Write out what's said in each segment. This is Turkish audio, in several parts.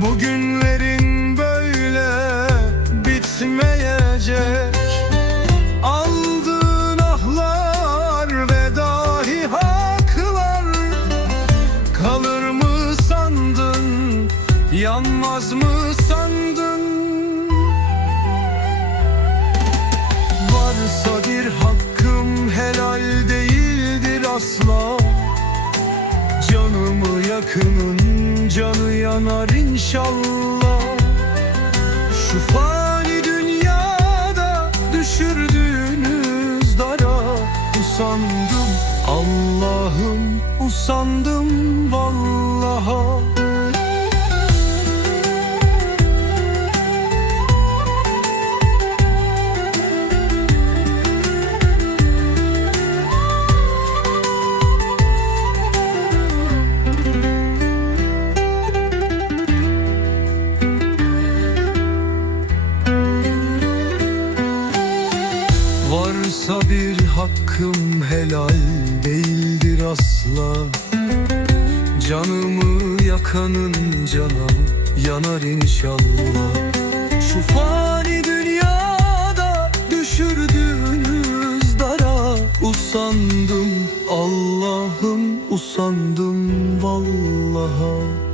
Bugünlerin böyle bitmeyecek. Aldığın ahlar ve dahi haklar. Kalır mı sandın, yanmaz mı yanar inşallah. Şu fani dünyada düşürdüğünüz dara Usandım. Allah'ım usandım vallaha Varsa bir hakkım helal değildir asla. Canımı yakanın cana yanar inşallah. Şu fani dünyada düşürdüğünüz dara Usandım. Allah'ım usandım vallaha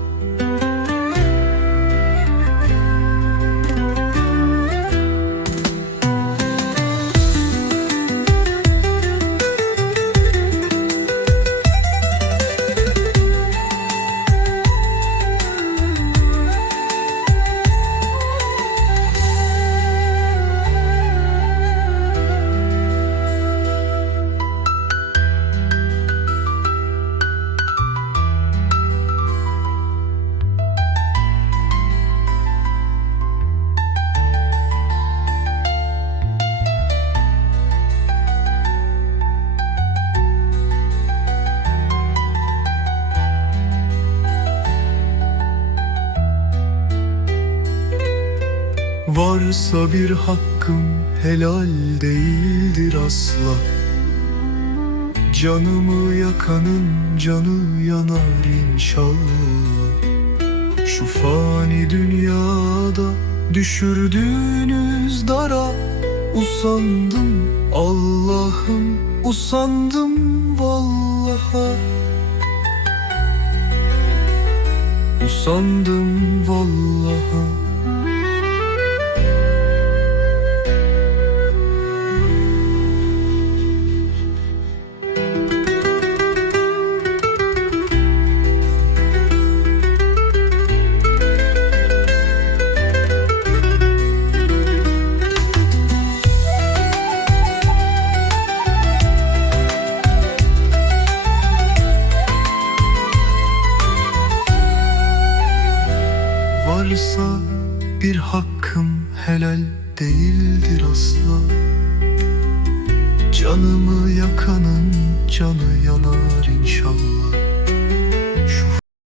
Varsa bir hakkım helal değildir asla. Canımı yakanın canı yanar inşallah. Şu fani dünyada düşürdüğünüz dara Usandım Allah'ım usandım vallaha. Usandım vallaha Varsa bir hakkım helal değildir asla. Canımı yakanın canı yanar inşallah